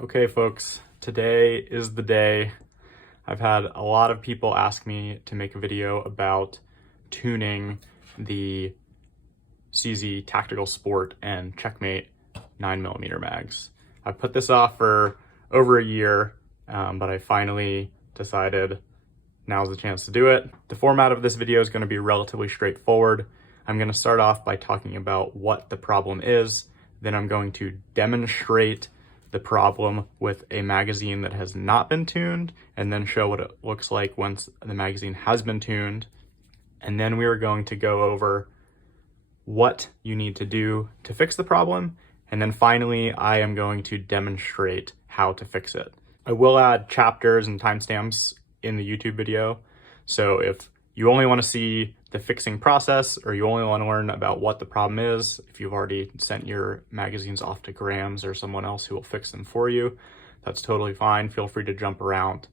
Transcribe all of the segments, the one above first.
Okay, folks, today is the day. I've had a lot of people ask me to make a video about tuning the CZ Tactical Sport and Czechmate 9mm mags. I put this off for over a year, but I finally decided now's the chance to do it. The format of this video is going to be relatively straightforward. I'm going to start off by talking about what the problem is, then I'm going to demonstrate the problem with a magazine that has not been tuned, and then show what it looks like once the magazine has been tuned. And then we are going to go over what you need to do to fix the problem. And then finally, I am going to demonstrate how to fix it. I will add chapters and timestamps in the YouTube video. So if you only want to see the fixing process, or you only want to learn about what the problem is, if you've already sent your magazines off to Grams or someone else who will fix them for you, that's totally fine. Feel free to jump around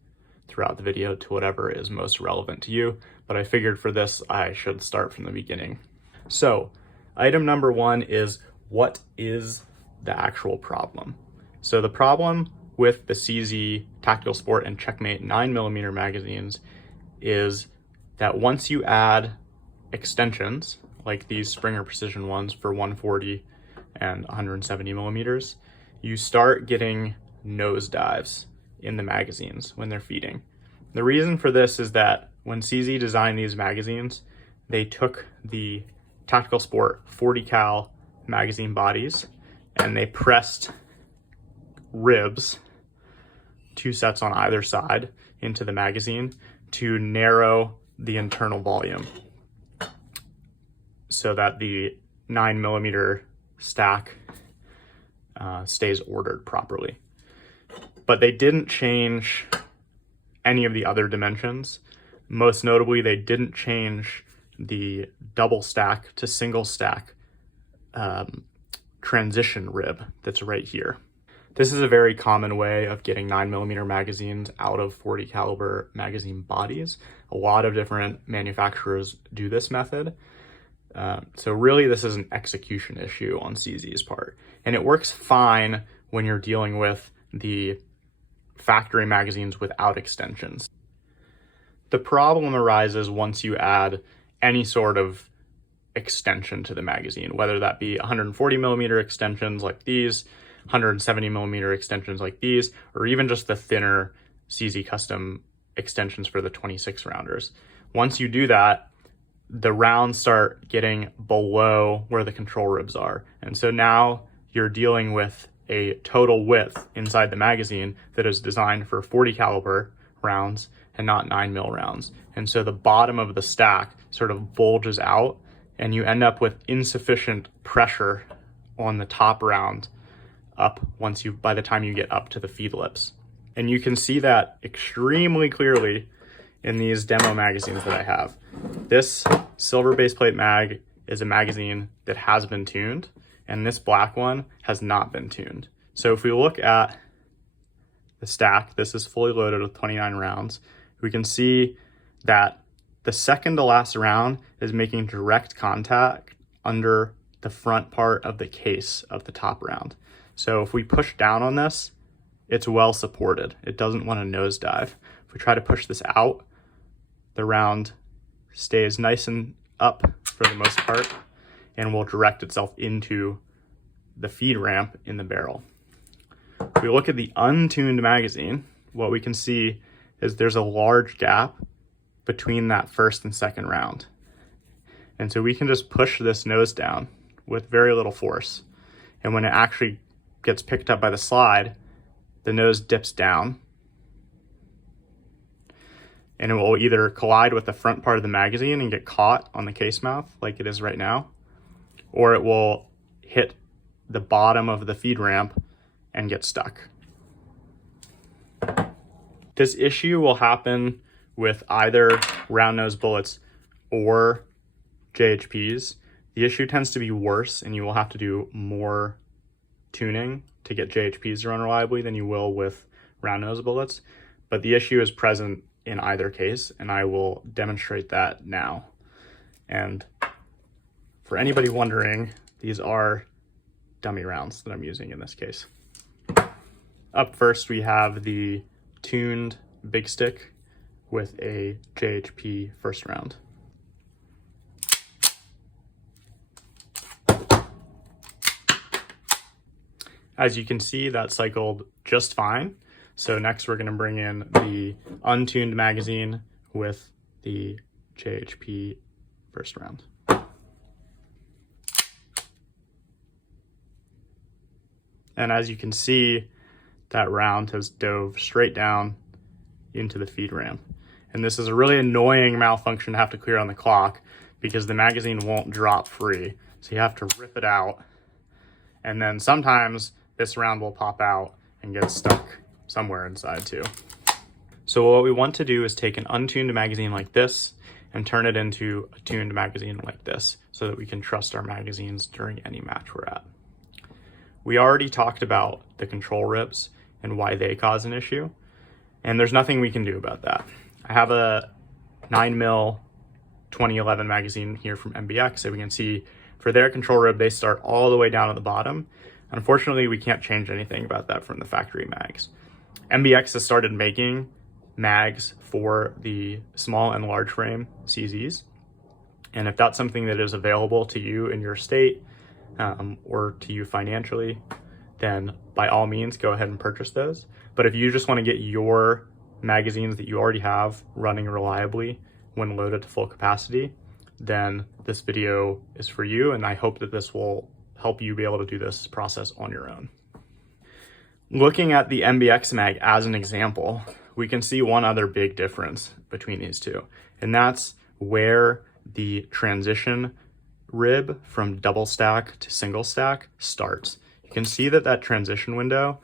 throughout the video to whatever is most relevant to you. But I figured for this, I should start from the beginning. So item number one is, what is the actual problem? So the problem with the CZ Tactical Sport and Czechmate 9mm magazines is that once you add extensions, like these Springer Precision ones for 140 and 170 millimeters, you start getting nosedives in the magazines when they're feeding. The reason for this is that when CZ designed these magazines, they took the Tactical Sport 40 cal magazine bodies and they pressed ribs, 2 sets on either side, into the magazine to narrow the internal volume so that the 9mm stack stays ordered properly. But they didn't change any of the other dimensions. Most notably, they didn't change the double stack to single stack transition rib that's right here. This is a very common way of getting 9mm magazines out of 40 caliber magazine bodies. A lot of different manufacturers do this method. So really this is an execution issue on CZ's part. And it works fine when you're dealing with the factory magazines without extensions. The problem arises once you add any sort of extension to the magazine, whether that be 140mm extensions like these, 170mm extensions like these, or even just the thinner CZ custom extensions for the 26 rounders. Once you do that, the rounds start getting below where the control ribs are. And so now you're dealing with a total width inside the magazine that is designed for 40 caliber rounds and not 9mm rounds. And so the bottom of the stack sort of bulges out and you end up with insufficient pressure on the top round up by the time you get up to the feed lips. And you can see that extremely clearly in these demo magazines that I have. This silver base plate mag is a magazine that has been tuned, and this black one has not been tuned. So if we look at the stack, this is fully loaded with 29 rounds. We can see that the second to last round is making direct contact under the front part of the case of the top round. So if we push down on this, it's well supported. It doesn't want to nosedive. If we try to push this out, the round stays nice and up for the most part and will direct itself into the feed ramp in the barrel. If we look at the untuned magazine, what we can see is there's a large gap between that first and second round. And so we can just push this nose down with very little force. And when it actually gets picked up by the slide, the nose dips down and it will either collide with the front part of the magazine and get caught on the case mouth like it is right now, or it will hit the bottom of the feed ramp and get stuck. This issue will happen with either round nose bullets or JHPs. The issue tends to be worse and you will have to do more tuning to get JHPs to run reliably than you will with round nose bullets, but the issue is present in either case, and I will demonstrate that now. And for anybody wondering, these are dummy rounds that I'm using in this case. Up first, we have the tuned big stick with a JHP first round. As you can see, that cycled just fine. So next we're going to bring in the untuned magazine with the JHP first round. And as you can see, that round has dove straight down into the feed ramp. And this is a really annoying malfunction to have to clear on the clock because the magazine won't drop free. So you have to rip it out. And then sometimes this round will pop out and get stuck somewhere inside too. So what we want to do is take an untuned magazine like this and turn it into a tuned magazine like this so that we can trust our magazines during any match we're at. We already talked about the control ribs and why they cause an issue, and there's nothing we can do about that. I have a 9mm 2011 magazine here from MBX, so we can see for their control rib, they start all the way down at the bottom. Unfortunately, we can't change anything about that from the factory mags. MBX has started making mags for the small and large frame CZs, and if that's something that is available to you in your state, or to you financially, then by all means go ahead and purchase those. But if you just want to get your magazines that you already have running reliably when loaded to full capacity, then this video is for you, and I hope that this will help you be able to do this process on your own. Looking at the MBX mag as an example, we can see one other big difference between these two, and that's where the transition rib from double stack to single stack starts. You can see that that transition window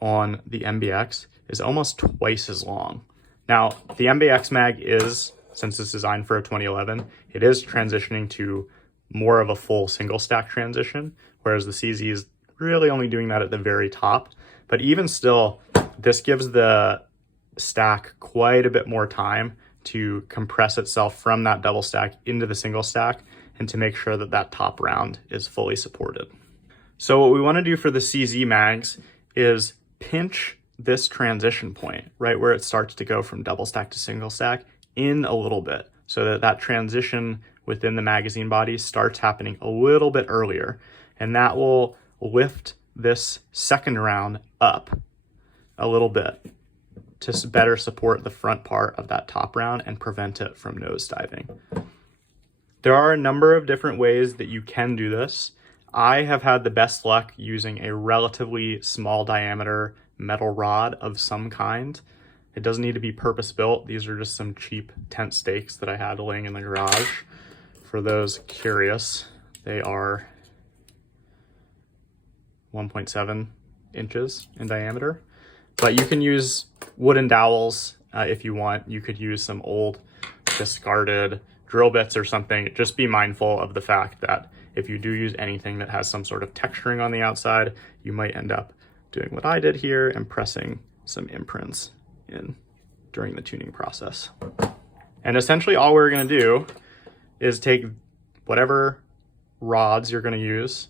on the MBX is almost twice as long. Now, the MBX mag is, since it's designed for a 2011, it is transitioning to more of a full single stack transition, whereas the CZ is really only doing that at the very top. But even still, this gives the stack quite a bit more time to compress itself from that double stack into the single stack and to make sure that that top round is fully supported. So what we want to do for the CZ mags is pinch this transition point, right where it starts to go from double stack to single stack, in a little bit so that that transition within the magazine body starts happening a little bit earlier. And that will lift this second round up a little bit to better support the front part of that top round and prevent it from nosediving. There are a number of different ways that you can do this. I have had the best luck using a relatively small diameter metal rod of some kind. It doesn't need to be purpose-built. These are just some cheap tent stakes that I had laying in the garage. For those curious, they are 1.7 inches in diameter. But you can use wooden dowels if you want. You could use some old discarded drill bits or something. Just be mindful of the fact that if you do use anything that has some sort of texturing on the outside, you might end up doing what I did here and pressing some imprints in during the tuning process. And essentially all we're going to do is take whatever rods you're going to use,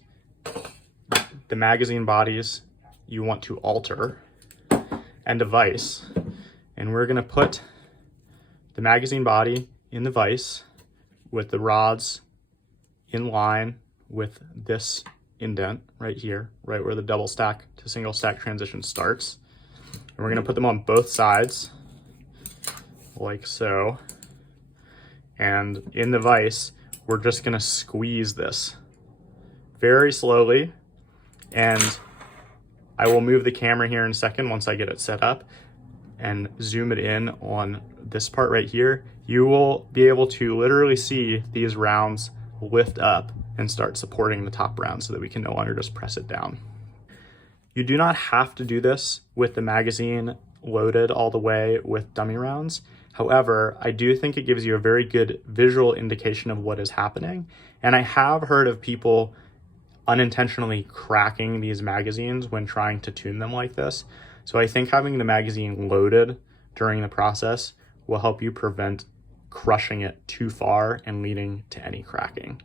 the magazine bodies you want to alter, and a vise, and we're going to put the magazine body in the vise with the rods in line with this indent right here, right where the double stack to single stack transition starts. And we're going to put them on both sides like so. And in the vise, we're just going to squeeze this very slowly. And I will move the camera here in a second once I get it set up and zoom it in on this part right here. You will be able to literally see these rounds lift up and start supporting the top round so that we can no longer just press it down. You do not have to do this with the magazine loaded all the way with dummy rounds. However, I do think it gives you a very good visual indication of what is happening. And I have heard of people unintentionally cracking these magazines when trying to tune them like this. So I think having the magazine loaded during the process will help you prevent crushing it too far and leading to any cracking.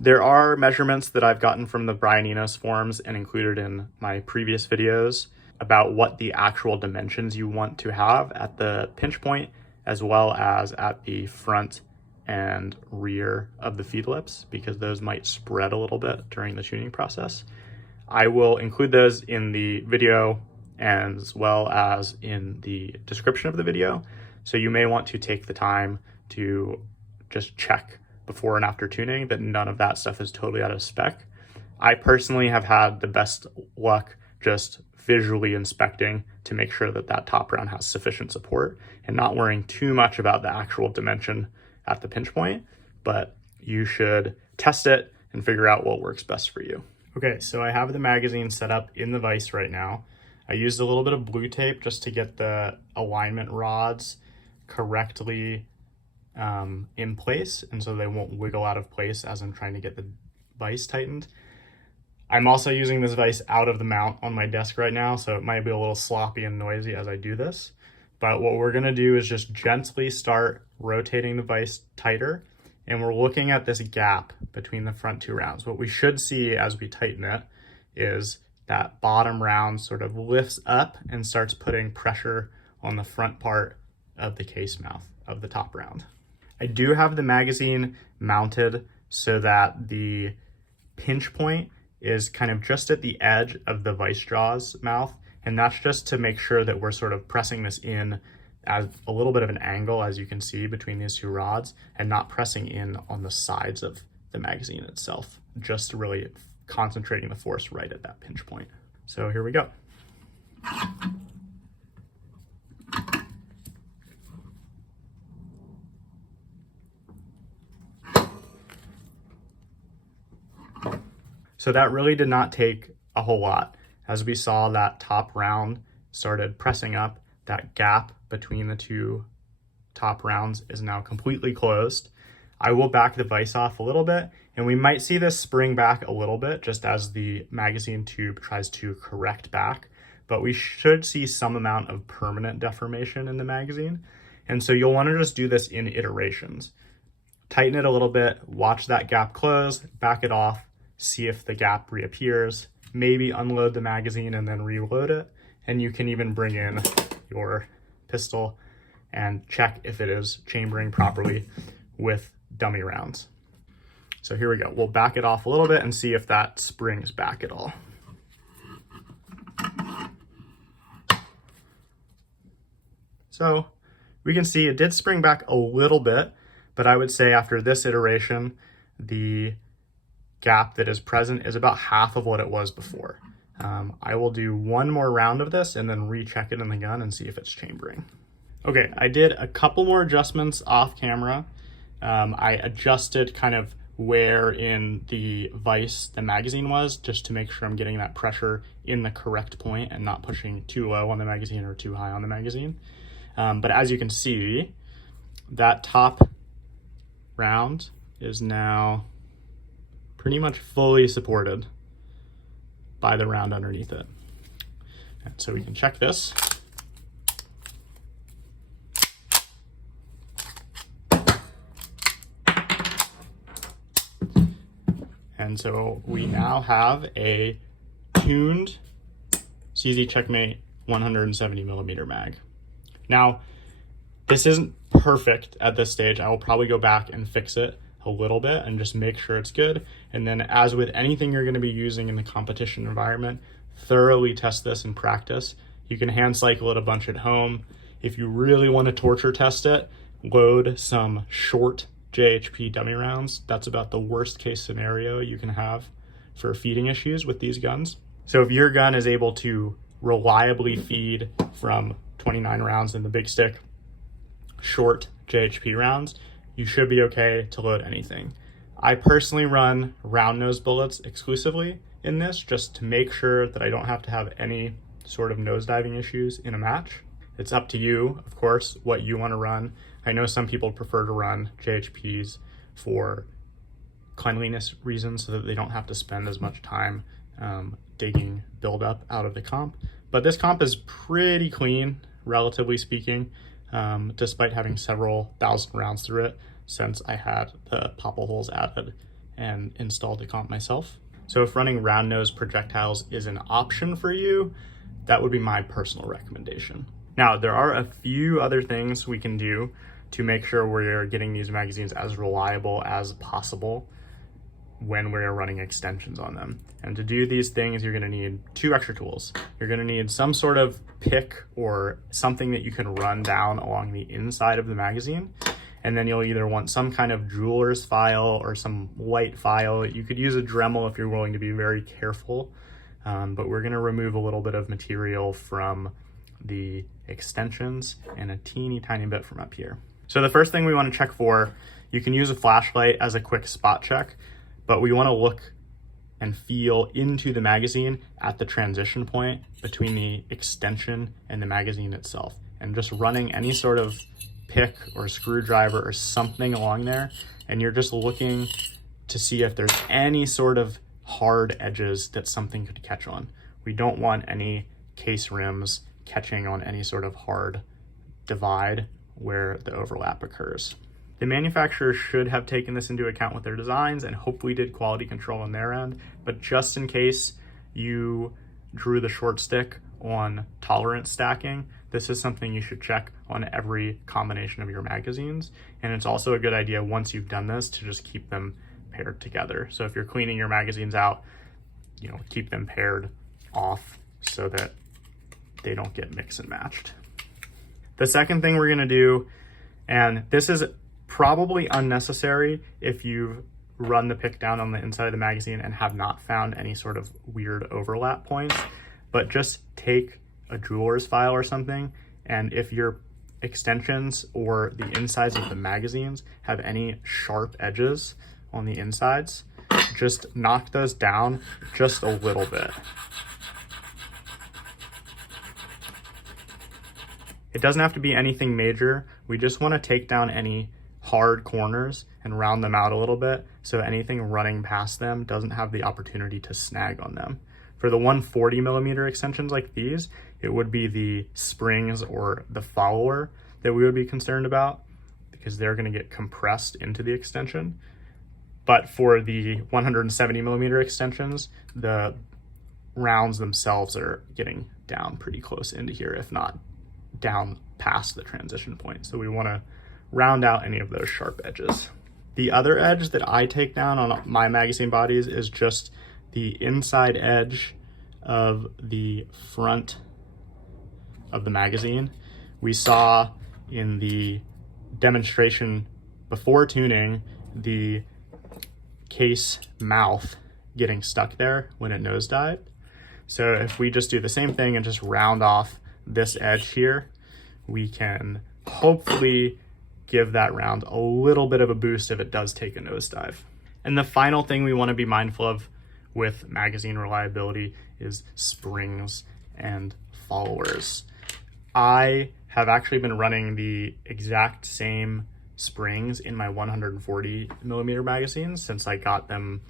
There are measurements that I've gotten from the Brian Enos forums and included in my previous videos about what the actual dimensions you want to have at the pinch point, as well as at the front and rear of the feed lips, because those might spread a little bit during the tuning process. I will include those in the video as well as in the description of the video. So you may want to take the time to just check before and after tuning that none of that stuff is totally out of spec. I personally have had the best luck just visually inspecting to make sure that that top round has sufficient support and not worrying too much about the actual dimension at the pinch point, but you should test it and figure out what works best for you. Okay, so I have the magazine set up in the vise right now. I used a little bit of blue tape just to get the alignment rods correctly in place, and so they won't wiggle out of place as I'm trying to get the vise tightened. I'm also using this vise out of the mount on my desk right now, so it might be a little sloppy and noisy as I do this. But what we're gonna do is just gently start rotating the vise tighter, and we're looking at this gap between the front two rounds. What we should see as we tighten it is that bottom round sort of lifts up and starts putting pressure on the front part of the case mouth of the top round. I do have the magazine mounted so that the pinch point is kind of just at the edge of the vice jaw's mouth. And that's just to make sure that we're sort of pressing this in at a little bit of an angle, as you can see between these two rods, and not pressing in on the sides of the magazine itself, just really concentrating the force right at that pinch point. So here we go. So that really did not take a whole lot. As we saw, that top round started pressing up. That gap between the two top rounds is now completely closed. I will back the vise off a little bit, and we might see this spring back a little bit just as the magazine tube tries to correct back, but we should see some amount of permanent deformation in the magazine. And so you'll want to just do this in iterations. Tighten it a little bit, watch that gap close, back it off, see if the gap reappears, maybe unload the magazine and then reload it. And you can even bring in your pistol and check if it is chambering properly with dummy rounds. So here we go. We'll back it off a little bit and see if that springs back at all. So we can see it did spring back a little bit, but I would say after this iteration, the gap that is present is about half of what it was before. I will do one more round of this and then recheck it in the gun and see if it's chambering. Okay, I did a couple more adjustments off camera. I adjusted kind of where in the vise the magazine was, just to make sure I'm getting that pressure in the correct point and not pushing too low on the magazine or too high on the magazine. But as you can see, that top round is now pretty much fully supported by the round underneath it. And so we can check this. And so we now have a tuned CZ Czechmate 170 millimeter mag. Now, this isn't perfect at this stage. I will probably go back and fix it a little bit and just make sure it's good. And then, as with anything you're going to be using in the competition environment, thoroughly test this in practice. You can hand cycle it a bunch at home. If you really want to torture test it, load some short JHP dummy rounds. That's about the worst case scenario you can have for feeding issues with these guns. So if your gun is able to reliably feed from 29 rounds in the big stick, short JHP rounds, you should be okay to load anything. I personally run round nose bullets exclusively in this, just to make sure that I don't have to have any sort of nosediving issues in a match. It's up to you, of course, what you want to run. I know some people prefer to run JHPs for cleanliness reasons so that they don't have to spend as much time digging buildup out of the comp. But this comp is pretty clean, relatively speaking, despite having several thousand rounds through it since I had the popple holes added and installed the comp myself. So if running round nose projectiles is an option for you, That would be my personal recommendation. Now, there are a few other things we can do to make sure we're getting these magazines as reliable as possible when we're running extensions on them. And to do these things, you're gonna need two extra tools. You're gonna need some sort of pick or something that you can run down along the inside of the magazine. And then you'll either want some kind of jeweler's file or some light file. You could use a Dremel if you're willing to be very careful, but we're gonna remove a little bit of material from the extensions and a teeny tiny bit from up here. So the first thing we wanna check for, you can use a flashlight as a quick spot check, but we wanna look and feel into the magazine at the transition point between the extension and the magazine itself. And just running any sort of pick or screwdriver or something along there, and you're just looking to see if there's any sort of hard edges that something could catch on. We don't want any case rims catching on any sort of hard divide where the overlap occurs. The manufacturer should have taken this into account with their designs and hopefully did quality control on their end, but just in case you drew the short stick on tolerance stacking, this is something you should check on every combination of your magazines. And it's also a good idea once you've done this to just keep them paired together. So if you're cleaning your magazines out, keep them paired off so that they don't get mix and matched. The second thing we're gonna do, and this is probably unnecessary if you've run the pick down on the inside of the magazine and have not found any sort of weird overlap points, but just take a jeweler's file or something, and if your extensions or the insides of the magazines have any sharp edges on the insides, just knock those down just a little bit. It doesn't have to be anything major. We just want to take down any hard corners and round them out a little bit so anything running past them doesn't have the opportunity to snag on them. For the 140 millimeter extensions like these, it would be the springs or the follower that we would be concerned about because they're going to get compressed into the extension. But for the 170 millimeter extensions, the rounds themselves are getting down pretty close into here, if not down past the transition point. So we want to round out any of those sharp edges. The other edge that I take down on my magazine bodies is just the inside edge of the front of the magazine. We saw in the demonstration before tuning the case mouth getting stuck there when it nosedived. So if we just do the same thing and just round off this edge here, we can hopefully give that round a little bit of a boost if it does take a nosedive. And the final thing we want to be mindful of with magazine reliability is springs and followers. I have actually been running the exact same springs in my 140 millimeter magazines since I got them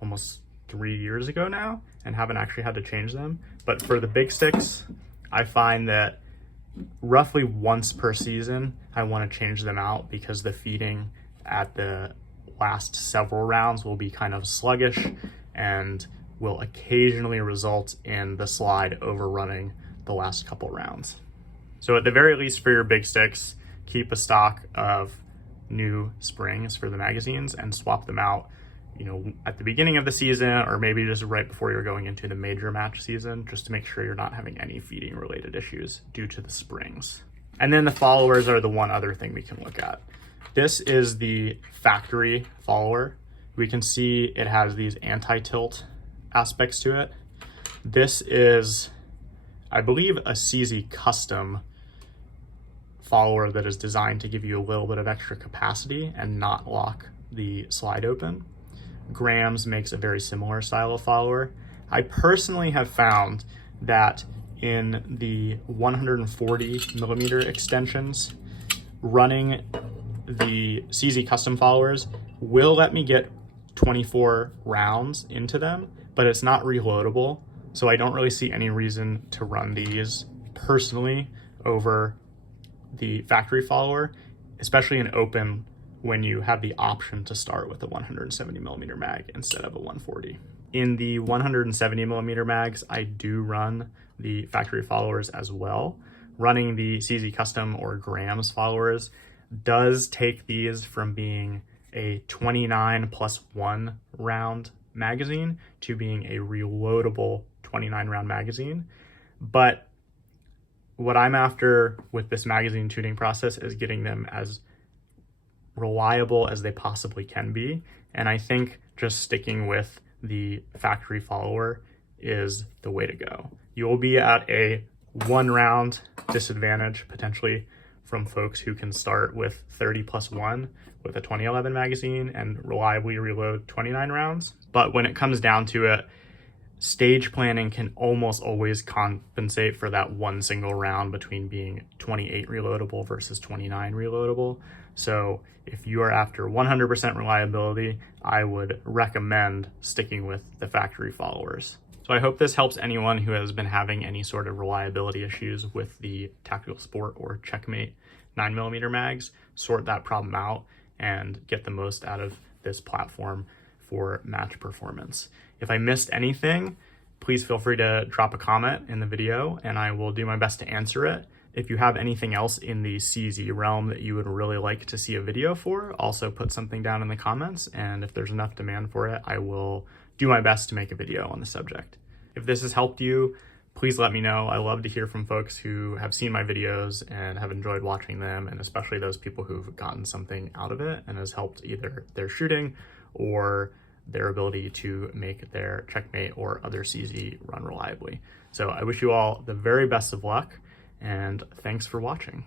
almost 3 years ago now and haven't actually had to change them. But for the big sticks, I find that roughly once per season, I want to change them out because the feeding at the last several rounds will be kind of sluggish and will occasionally result in the slide overrunning the last couple rounds. So at the very least for your big sticks, keep a stock of new springs for the magazines and swap them out, at the beginning of the season or maybe just right before you're going into the major match season, just to make sure you're not having any feeding related issues due to the springs. And then the followers are the one other thing we can look at. This is the factory follower. We can see it has these anti-tilt aspects to it. This is, I believe, a CZ custom follower that is designed to give you a little bit of extra capacity and not lock the slide open. Grams makes a very similar style of follower. I personally have found that in the 140 millimeter extensions, running the CZ custom followers will let me get 24 rounds into them, but it's not reloadable. So I don't really see any reason to run these personally over the factory follower, especially in open when you have the option to start with a 170 millimeter mag instead of a 140. In the 170 millimeter mags, I do run the factory followers as well. Running the CZ Custom or grams followers does take these from being a 29 plus 1 round magazine to being a reloadable 29 round magazine. But what I'm after with this magazine tuning process is getting them as reliable as they possibly can be. And I think just sticking with the factory follower is the way to go. You will be at a 1 round disadvantage potentially from folks who can start with 30 plus 1 with a 2011 magazine and reliably reload 29 rounds. But when it comes down to it, stage planning can almost always compensate for that one single round between being 28 reloadable versus 29 reloadable. So if you are after 100% reliability, I would recommend sticking with the factory followers. So I hope this helps anyone who has been having any sort of reliability issues with the Tactical Sport or Czechmate 9mm mags, sort that problem out and get the most out of this platform for match performance. If I missed anything, please feel free to drop a comment in the video and I will do my best to answer it. If you have anything else in the CZ realm that you would really like to see a video for, also put something down in the comments, and if there's enough demand for it, I will do my best to make a video on the subject. If this has helped you, please let me know. I love to hear from folks who have seen my videos and have enjoyed watching them, and especially those people who've gotten something out of it and has helped either their shooting or their ability to make their Czechmate or other CZ run reliably. So I wish you all the very best of luck, and thanks for watching.